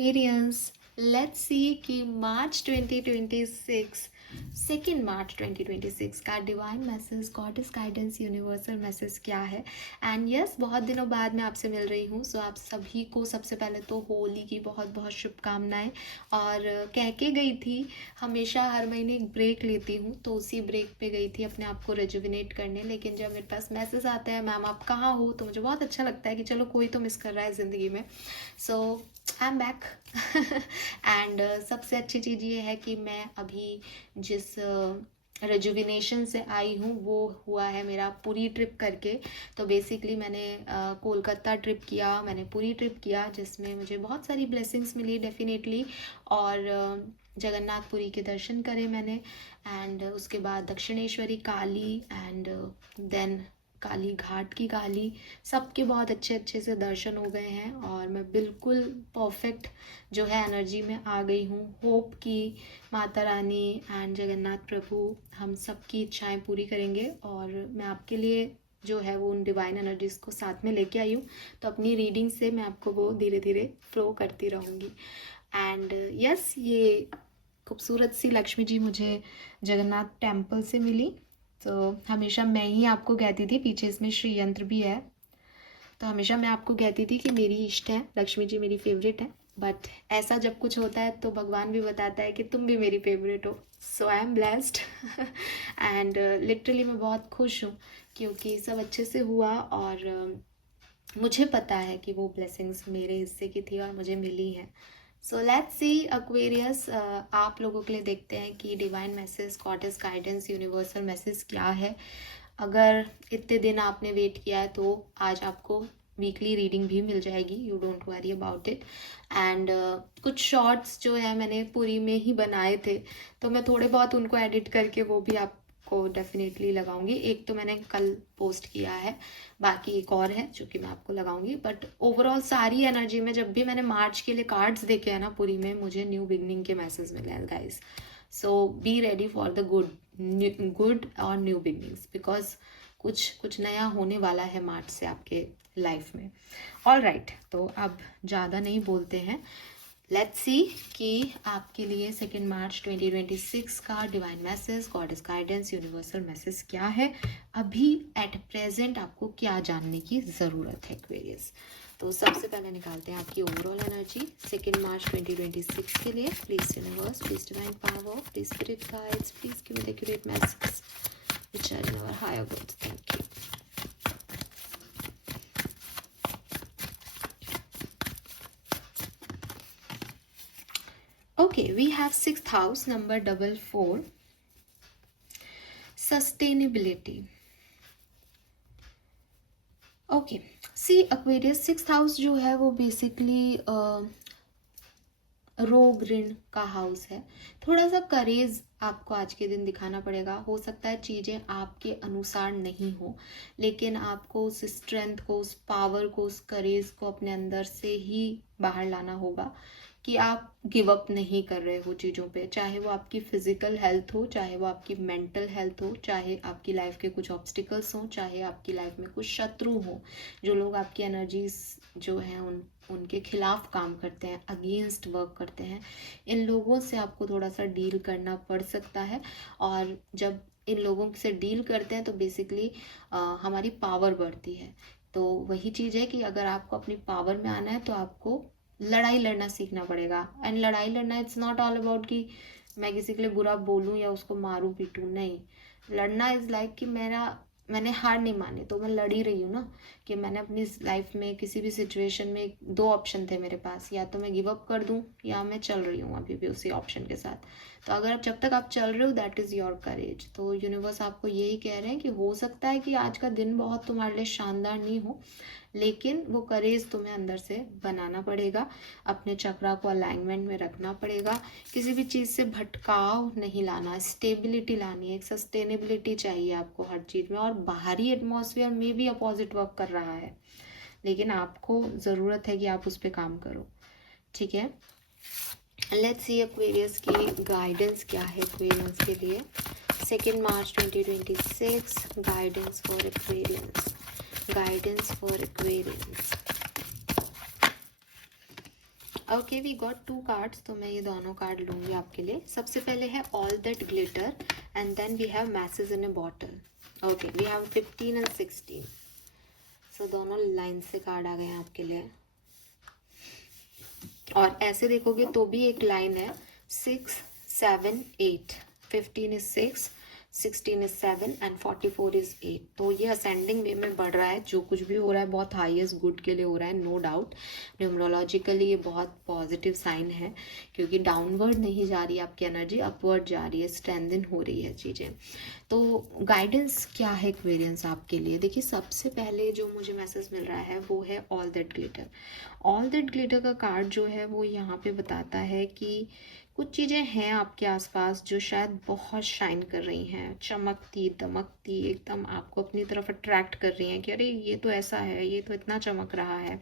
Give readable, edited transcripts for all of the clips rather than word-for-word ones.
Aquarius, let's see कि मार्च 2026 2 मार्च 2026 का divine message, goddess guidance, universal message क्या है। एंड यस, बहुत दिनों बाद मैं आपसे मिल रही हूँ। सो आप सभी को सबसे पहले तो होली की बहुत बहुत शुभकामनाएं। और कह के गई थी, हमेशा हर महीने एक ब्रेक लेती हूँ, तो उसी ब्रेक पे गई थी अपने आप को रेजुविनेट करने। लेकिन जब मेरे पास मैसेज आता है मैम आप कहाँ हो, तो मुझे बहुत अच्छा लगता है कि चलो कोई तो मिस कर रहा है ज़िंदगी में। सो आई एम बैक। एंड सबसे अच्छी चीज़ ये है कि मैं अभी जिस रेजुविनेशन से आई हूँ वो हुआ है मेरा पूरी ट्रिप करके। तो बेसिकली मैंने कोलकाता ट्रिप किया, मैंने पूरी ट्रिप किया, जिसमें मुझे बहुत सारी ब्लेसिंग्स मिली डेफिनेटली। और जगन्नाथपुरी के दर्शन करे मैंने। एंड उसके बाद दक्षिणेश्वरी काली, एंड देन काली घाट की काली, सबके बहुत अच्छे अच्छे से दर्शन हो गए हैं। और मैं बिल्कुल परफेक्ट जो है एनर्जी में आ गई हूँ। होप कि माता रानी एंड जगन्नाथ प्रभु हम सबकी इच्छाएं पूरी करेंगे। और मैं आपके लिए जो है वो उन डिवाइन एनर्जीज को साथ में लेके आई हूँ। तो अपनी रीडिंग से मैं आपको वो धीरे धीरे फ्लो करती रहूँगी। एंड यस, ये खूबसूरत सी लक्ष्मी जी मुझे जगन्नाथ टेम्पल से मिली। तो हमेशा मैं ही आपको कहती थी, पीछे इसमें श्री यंत्र भी है, तो हमेशा मैं आपको कहती थी कि मेरी इष्ट है, लक्ष्मी जी मेरी फेवरेट है। बट ऐसा जब कुछ होता है तो भगवान भी बताता है कि तुम भी मेरी फेवरेट हो। So I am blessed. And literally मैं बहुत खुश हूँ क्योंकि सब अच्छे से हुआ। और मुझे पता है कि वो ब्लेसिंग्स मेरे हिस्से की थी और मुझे मिली हैं। सो लेट्स सी एक्वेरियस, आप लोगों के लिए देखते हैं कि divine message, goddess guidance, universal message क्या है। अगर इतने दिन आपने वेट किया है तो आज आपको वीकली रीडिंग भी मिल जाएगी, you don't worry about it. And कुछ शॉर्ट्स जो है मैंने पूरी में ही बनाए थे, तो मैं थोड़े बहुत उनको एडिट करके वो भी आपको डेफिनेटली लगाऊंगी। एक तो मैंने कल पोस्ट किया है, बाकी एक और है जो कि मैं आपको लगाऊंगी। बट ओवरऑल सारी एनर्जी में जब भी मैंने मार्च के लिए कार्ड्स देखे हैं ना पूरी में, मुझे न्यू बिगनिंग के मैसेज मिले हैं guys. So be ready for the good और न्यू बिगनिंग्स, बिकॉज कुछ नया होने वाला है मार्च से आपके लाइफ में। ऑल राइट, तो अब ज़्यादा नहीं बोलते हैं, लेट्स सी कि आपके लिए 2 मार्च 2026 का divine message, goddess guidance, universal message क्या है। अभी एट प्रेजेंट आपको क्या जानने की ज़रूरत है एक्वेरियस। तो सबसे पहले निकालते हैं आपकी ओवरऑल एनर्जी 2 मार्च 2026 के लिए। Please universe, please divine power, please spirit guides, please give me the accurate message which are in our higher good. Thank you. Okay, we have 6th house, number 44, sustainability. Okay, see Aquarius, 6th house जो है वो basically रोग ऋण का house है। थोड़ा सा करेज आपको आज के दिन दिखाना पड़ेगा। हो सकता है चीज़ें आपके अनुसार नहीं हो, लेकिन आपको उस स्ट्रेंथ को, उस पावर को, उस करेज को अपने अंदर से ही बाहर लाना होगा कि आप गिव अप नहीं कर रहे हो चीज़ों पे। चाहे वो आपकी फिजिकल हेल्थ हो, चाहे वो आपकी मेंटल हेल्थ हो, चाहे आपकी लाइफ के कुछ ऑब्स्टिकल्स हों, चाहे आपकी लाइफ में कुछ शत्रु हो, जो लोग आपकी एनर्जीज जो हैं उनके खिलाफ काम करते हैं, अगेंस्ट वर्क करते हैं, इन लोगों से आपको थोड़ा सा डील करना पड़ सकता है। और जब इन लोगों से डील करते हैं तो बेसिकली हमारी पावर बढ़ती है। तो वही चीज़ है कि अगर आपको अपनी पावर में आना है तो आपको लड़ाई लड़ना सीखना पड़ेगा। एंड लड़ाई लड़ना इट्स नॉट ऑल अबाउट कि मैं किसी के लिए बुरा बोलूँ या उसको मारूँ पीटूँ, नहीं। लड़ना इज़ लाइक कि मैंने हार नहीं मानी तो मैं लड़ ही रही हूँ ना। कि मैंने अपनी लाइफ में किसी भी सिचुएशन में 2 ऑप्शन थे मेरे पास, या तो मैं गिव अप कर दूँ या मैं चल रही हूँ अभी भी उसी ऑप्शन के साथ। तो अगर जब तक आप चल रहे हो, दैट इज़ योर करेज। तो यूनिवर्स आपको यही कह रहे हैं कि हो सकता है कि आज का दिन बहुत तुम्हारे लिए शानदार नहीं हो, लेकिन वो करेज तुम्हें अंदर से बनाना पड़ेगा, अपने चक्रा को अलाइनमेंट में रखना पड़ेगा, किसी भी चीज़ से भटकाव नहीं लाना, स्टेबिलिटी लानी है, एक सस्टेनेबिलिटी चाहिए आपको हर चीज़ में। और बाहरी एटमॉस्फेयर में भी अपोजिट वर्क कर रहा है, लेकिन आपको ज़रूरत है कि आप उस पर काम करो, ठीक है। लेट्स सी एक्वेरियस की गाइडेंस क्या है एक्वेरियंस के लिए 2 मार्च 2026, guidance for Aquarians, guidance for Aquarians. Okay, we got 2 cards, तो मैं ये दोनों कार्ड लूँगी आपके लिए. सबसे पहले है all that glitter and then we have message in a bottle. Okay, we have 15 and 16. So दोनों लाइन से कार्ड आ गए हैं आपके लिए. और ऐसे देखोगे तो भी एक लाइन है 6, 7, 8. 15 इज 6, 16 इज 7 एंड 44 इज 8. तो ये असेंडिंग वे में बढ़ रहा है. जो कुछ भी हो रहा है बहुत हाईएस्ट गुड के लिए हो रहा है, नो डाउट. न्यूमरोलॉजिकली ये बहुत पॉजिटिव साइन है, क्योंकि डाउनवर्ड नहीं जा रही है आपकी एनर्जी, अपवर्ड जा रही है, स्ट्रेंथन हो रही है चीज़ें. तो गाइडेंस क्या है एक्वेरियंस आपके लिए? देखिए, सबसे पहले जो मुझे मैसेज मिल रहा है वो है all that glitter. All that glitter का कार्ड जो है वो यहाँ पे बताता है कि कुछ चीज़ें हैं आपके आसपास जो शायद बहुत शाइन कर रही हैं, चमकती दमकती एकदम आपको अपनी तरफ अट्रैक्ट कर रही हैं कि अरे ये तो ऐसा है, ये तो इतना चमक रहा है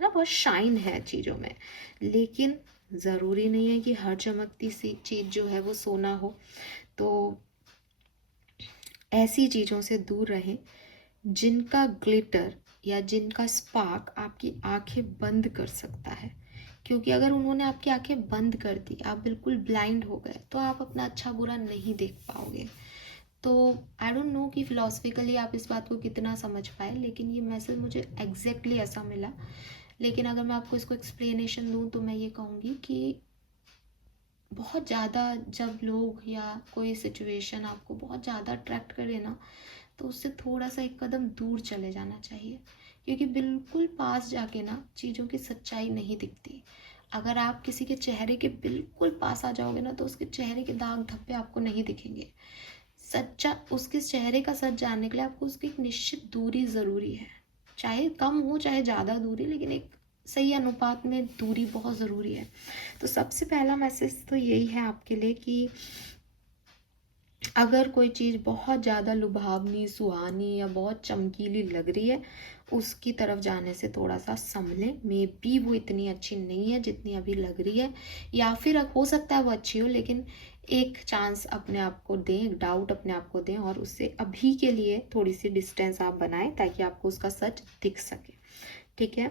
ना, बहुत शाइन है चीज़ों में. लेकिन ज़रूरी नहीं है कि हर चमकती सी चीज़ जो है वो सोना हो. तो ऐसी चीज़ों से दूर रहें जिनका ग्लिटर या जिनका स्पार्क आपकी आंखें बंद कर सकता है. क्योंकि अगर उन्होंने आपकी आंखें बंद कर दी, आप बिल्कुल ब्लाइंड हो गए, तो आप अपना अच्छा बुरा नहीं देख पाओगे. तो आई डोंट नो कि फिलोसफिकली आप इस बात को कितना समझ पाए, लेकिन ये मैसेज मुझे एग्जैक्टली ऐसा मिला. लेकिन अगर मैं आपको इसको एक्सप्लेनेशन दूँ तो मैं ये कहूँगी कि बहुत ज़्यादा जब लोग या कोई सिचुएशन आपको बहुत ज़्यादा अट्रैक्ट करे ना, तो उससे थोड़ा सा एक कदम दूर चले जाना चाहिए. क्योंकि बिल्कुल पास जाके ना चीज़ों की सच्चाई नहीं दिखती. अगर आप किसी के चेहरे के बिल्कुल पास आ जाओगे ना, तो उसके चेहरे के दाग धब्बे आपको नहीं दिखेंगे. सच्चा उसके चेहरे का सच जानने के लिए आपको उसकी एक निश्चित दूरी ज़रूरी है. चाहे कम हो चाहे ज़्यादा दूरी, लेकिन एक सही अनुपात में दूरी बहुत ज़रूरी है. तो सबसे पहला मैसेज तो यही है आपके लिए कि अगर कोई चीज़ बहुत ज़्यादा लुभावनी, सुहानी या बहुत चमकीली लग रही है, उसकी तरफ जाने से थोड़ा सा संभलें. मे बी वो इतनी अच्छी नहीं है जितनी अभी लग रही है, या फिर हो सकता है वो अच्छी हो, लेकिन एक चांस अपने आप को दें, एक डाउट अपने आप को दें और उससे अभी के लिए थोड़ी सी डिस्टेंस आप बनाएं ताकि आपको उसका सच दिख सके. ठीक है.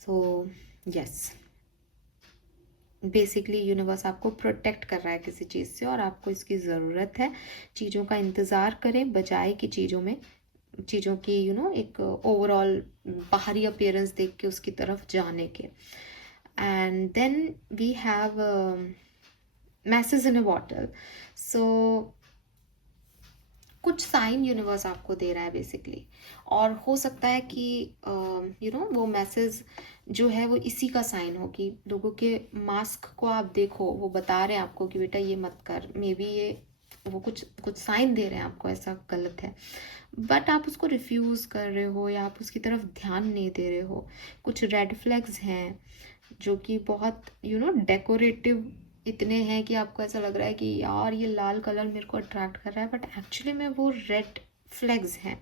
सो यस, बेसिकली यूनिवर्स आपको प्रोटेक्ट कर रहा है किसी चीज़ से और आपको इसकी ज़रूरत है. चीज़ों का इंतज़ार करें बजाय कि चीज़ों की एक ओवरऑल बाहरी अपीयरेंस देख के उसकी तरफ जाने के. And then we have message in a bottle. So कुछ साइन यूनिवर्स आपको दे रहा है बेसिकली, और हो सकता है कि वो मैसेज जो है वो इसी का साइन हो कि लोगों के मास्क को आप देखो, वो बता रहे हैं आपको कि बेटा ये मत कर. मे बी ये वो कुछ साइन दे रहे हैं आपको, ऐसा गलत है, बट आप उसको रिफ्यूज़ कर रहे हो या आप उसकी तरफ ध्यान नहीं दे रहे हो. कुछ रेड फ्लैग्स हैं जो कि बहुत डेकोरेटिव इतने हैं कि आपको ऐसा लग रहा है कि यार ये लाल कलर मेरे को अट्रैक्ट कर रहा है, बट एक्चुअली में वो रेड फ्लैग्स हैं.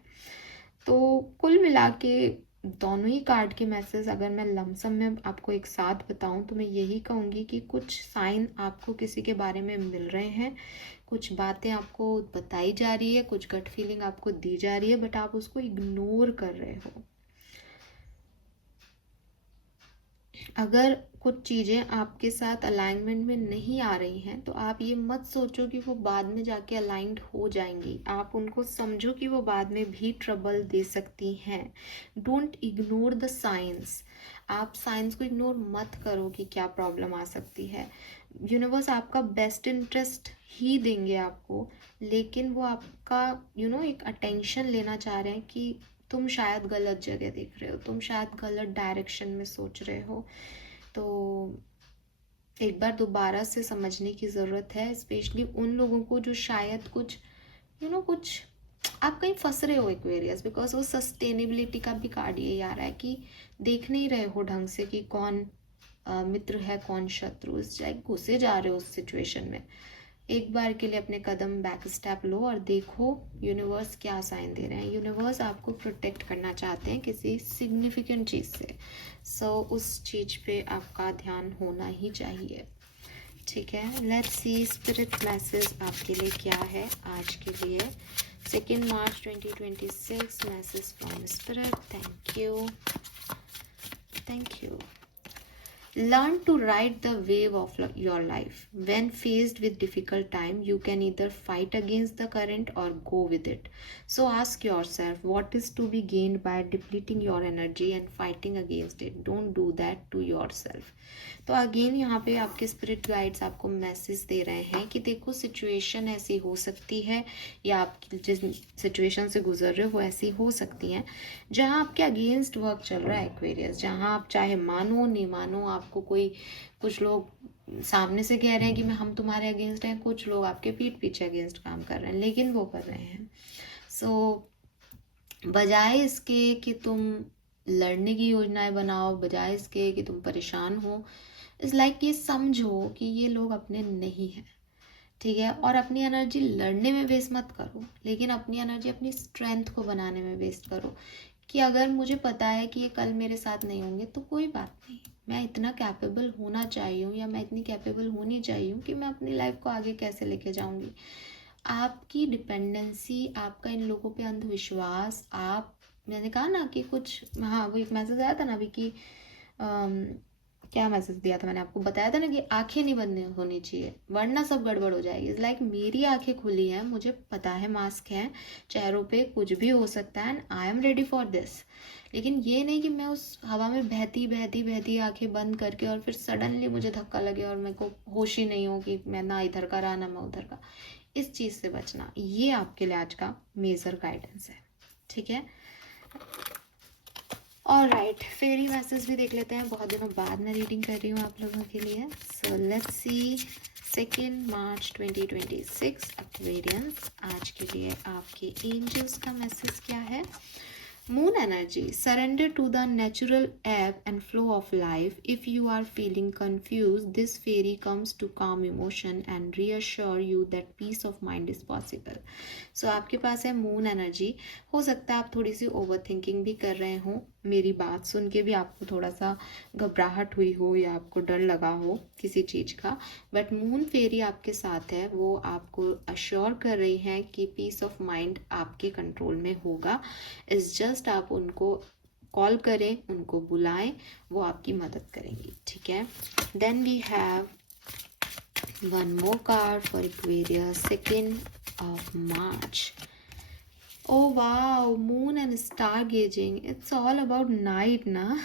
तो कुल मिला के दोनों ही कार्ड के मैसेज अगर मैं लमसम में आपको एक साथ बताऊं तो मैं यही कहूँगी कि कुछ साइन आपको किसी के बारे में मिल रहे हैं, कुछ बातें आपको बताई जा रही है, कुछ गट फीलिंग आपको दी जा रही है, बट आप उसको इग्नोर कर रहे हो. अगर कुछ चीज़ें आपके साथ अलाइनमेंट में नहीं आ रही हैं तो आप ये मत सोचो कि वो बाद में जाके अलाइंड हो जाएंगी. आप उनको समझो कि वो बाद में भी ट्रबल दे सकती हैं. Don't ignore the science. आप साइंस को इग्नोर मत करो कि क्या प्रॉब्लम आ सकती है. यूनिवर्स आपका बेस्ट इंटरेस्ट ही देंगे आपको, लेकिन वो आपका एक अटेंशन लेना चाह रहे हैं कि तुम शायद गलत जगह देख रहे हो, तुम शायद गलत डायरेक्शन में सोच रहे हो. तो एक बार दोबारा से समझने की ज़रूरत है, स्पेशली उन लोगों को जो शायद कुछ आप कहीं फंस रहे हो एक्वेरियस, बिकॉज वो सस्टेनेबिलिटी का भी कार्ड यही आ रहा है कि देख नहीं रहे हो ढंग से कि कौन मित्र है कौन शत्रु. घुसे जा रहे हो उस सिचुएशन में. एक बार के लिए अपने कदम बैक स्टेप लो और देखो यूनिवर्स क्या साइन दे रहे हैं. यूनिवर्स आपको प्रोटेक्ट करना चाहते हैं किसी सिग्निफिकेंट चीज़ से. सो उस चीज़ पे आपका ध्यान होना ही चाहिए. ठीक है. लेट्स सी स्पिरिट मैसेज आपके लिए क्या है आज के लिए. 2 मार्च 2026 message from spirit. Thank you. Thank you. Learn to ride the wave of your life. When faced with difficult time, you can either fight against the current or go with it. So ask yourself, what is to be gained by depleting your energy and fighting against it? Don't do that to yourself. तो again यहाँ पे आपके spirit guides आपको message दे रहे हैं कि देखो situation ऐसी हो सकती है, या आप जिस सिचुएशन से गुजर रहे हो वो ऐसी हो सकती हैं जहाँ आपके अगेंस्ट वर्क चल रहा है एक्वेरियस, जहाँ आप चाहे मानो नहीं मानो, आपको कोई कुछ लोग सामने से कह रहे हैं कि मैं हम तुम्हारे अगेंस्ट हैं, कुछ लोग आपके पीठ पीछे अगेंस्ट काम कर रहे हैं, लेकिन वो कर रहे हैं। सो बजाय इसके कि तुम लड़ने की योजनाएं बनाओ, बजाय इसके कि तुम परेशान हो, इस लाइक ये समझो कि ये लोग अपने नहीं हैं, ठीक है। और अपनी एनर्जी लड़ने में वेस्ट मत करो, लेकिन अपनी एनर्जी अपनी स्ट्रेंथ को बनाने में वेस्ट करो कि अगर मुझे पता है कि ये कल मेरे साथ नहीं होंगे तो कोई बात नहीं, मैं इतना कैपेबल होना चाहिए हूँ या मैं इतनी कैपेबल होनी चाहिए हूँ कि मैं अपनी लाइफ को आगे कैसे लेके जाऊँगी। आपकी डिपेंडेंसी, आपका इन लोगों पे अंधविश्वास, आप, मैंने कहा ना कि कुछ, हाँ वो एक मैसेज आया था ना अभी कि क्या मैसेज दिया था मैंने आपको, बताया था ना कि आंखें नहीं बंद होनी चाहिए वरना सब गड़बड़ हो जाएगी। इट्स लाइक मेरी आंखें खुली हैं, मुझे पता है मास्क हैं, चेहरों पे कुछ भी हो सकता है, and I am ready for this. लेकिन ये नहीं कि मैं उस हवा में बहती बहती बहती आंखें बंद करके और फिर सडनली मुझे धक्का लगे और मेरे को होश ही नहीं हो कि मैं ना इधर का रहा ना मैं उधर का। इस चीज़ से बचना, ये आपके लिए आज का मेजर गाइडेंस है, ठीक है। और राइट, फेरी मैसेज भी देख लेते हैं, बहुत दिनों बाद मैं रीडिंग कर रही हूँ आप लोगों के लिए। सो लेट्स सी 2 मार्च 2026 एक्वेरियंस, आज के लिए आपके एंजल्स का मैसेज क्या है। Moon energy, surrender to the natural ebb and flow of life. If you are feeling confused, this fairy comes to calm emotion and reassure you that peace of mind is possible. So आपके पास है moon energy. हो सकता है आप थोड़ी सी over thinking भी कर रहे हो, मेरी बात सुन के भी आपको थोड़ा सा घबराहट हुई हो या आपको डर लगा हो किसी चीज़ का, बट मून फेरी आपके साथ है, वो आपको अश्योर कर रही है कि पीस ऑफ माइंड आपके कंट्रोल में होगा। इस जस्ट आप उनको कॉल करें, उनको बुलाएं, वो आपकी मदद करेंगी, ठीक है। Then we have one more card for Aquarius 2 March. Oh wow, moon and stargazing. It's all about night, na?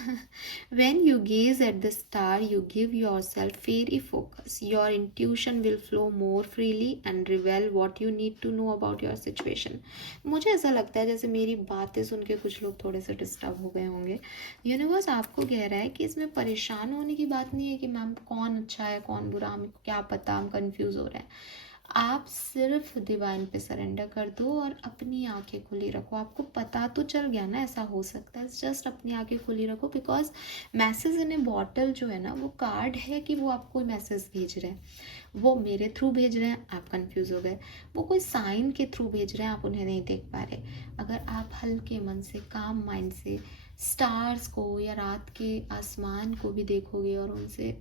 When you gaze at the star, you give yourself fairy focus. Your intuition will flow more freely and reveal what you need to know about your situation. मुझे ऐसा लगता है जैसे मेरी बातें सुन के कुछ लोग थोड़े से डिस्टर्ब हो गए होंगे। यूनिवर्स आपको कह रहा है कि इसमें परेशान होने की बात नहीं है कि मैम कौन अच्छा है कौन बुरा, हमें क्या पता, हम कंफ्यूज हो रहे हैं। आप सिर्फ डिवाइन पे सरेंडर कर दो और अपनी आंखें खुली रखो। आपको पता तो चल गया ना ऐसा हो सकता है, जस्ट अपनी आंखें खुली रखो, because message in A bottle जो है ना वो कार्ड है कि वो आपको मैसेज भेज रहे हैं, वो मेरे थ्रू भेज रहे हैं, आप कंफ्यूज हो गए, वो कोई साइन के थ्रू भेज रहे हैं, आप उन्हें नहीं देख पा रहे। अगर आप हल्के मन से, काम माइंड से स्टार्स को या रात के आसमान को भी देखोगे और उनसे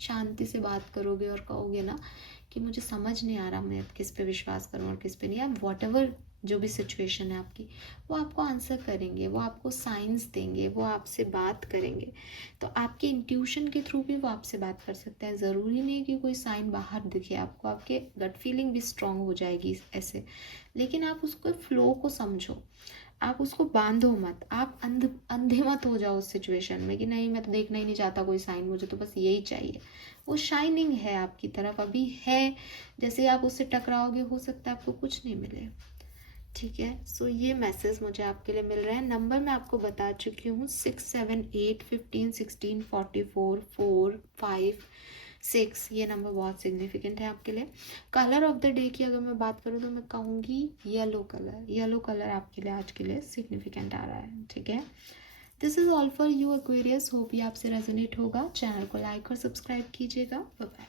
शांति से बात करोगे और कहोगे ना कि मुझे समझ नहीं आ रहा मैं किस पे विश्वास करूं और किस पे नहीं, आप वॉट एवर जो भी सिचुएशन है आपकी, वो आपको आंसर करेंगे, वो आपको साइंस देंगे, वो आपसे बात करेंगे। तो आपके इंट्यूशन के थ्रू भी वो आपसे बात कर सकते हैं। ज़रूरी नहीं कि कोई साइन बाहर दिखे आपको, आपके गट फीलिंग भी स्ट्रांग हो जाएगी ऐसे, लेकिन आप उसको फ्लो को समझो, आप उसको बांधो मत, आप अंधे मत हो जाओ उस सिचुएशन में कि नहीं मैं तो देखना ही नहीं चाहता कोई साइन, मुझे तो बस यही चाहिए। वो शाइनिंग है आपकी तरफ अभी है, जैसे आप उससे टकराओगे हो सकता है आपको कुछ नहीं मिले, ठीक है। सो ये मैसेज मुझे आपके लिए मिल रहा है। नंबर मैं आपको बता चुकी हूँ 6 7 8 15 16 44 4 5 6, ये नंबर बहुत सिग्निफिकेंट है आपके लिए। कलर ऑफ द डे की अगर मैं बात करूँ तो मैं कहूँगी येलो कलर। येलो कलर आपके लिए आज के लिए सिग्निफिकेंट आ रहा है, ठीक है। This is all for you Aquarius, hope ये आपसे रेजोनेट होगा। चैनल को लाइक और सब्सक्राइब कीजिएगा। Bye bye.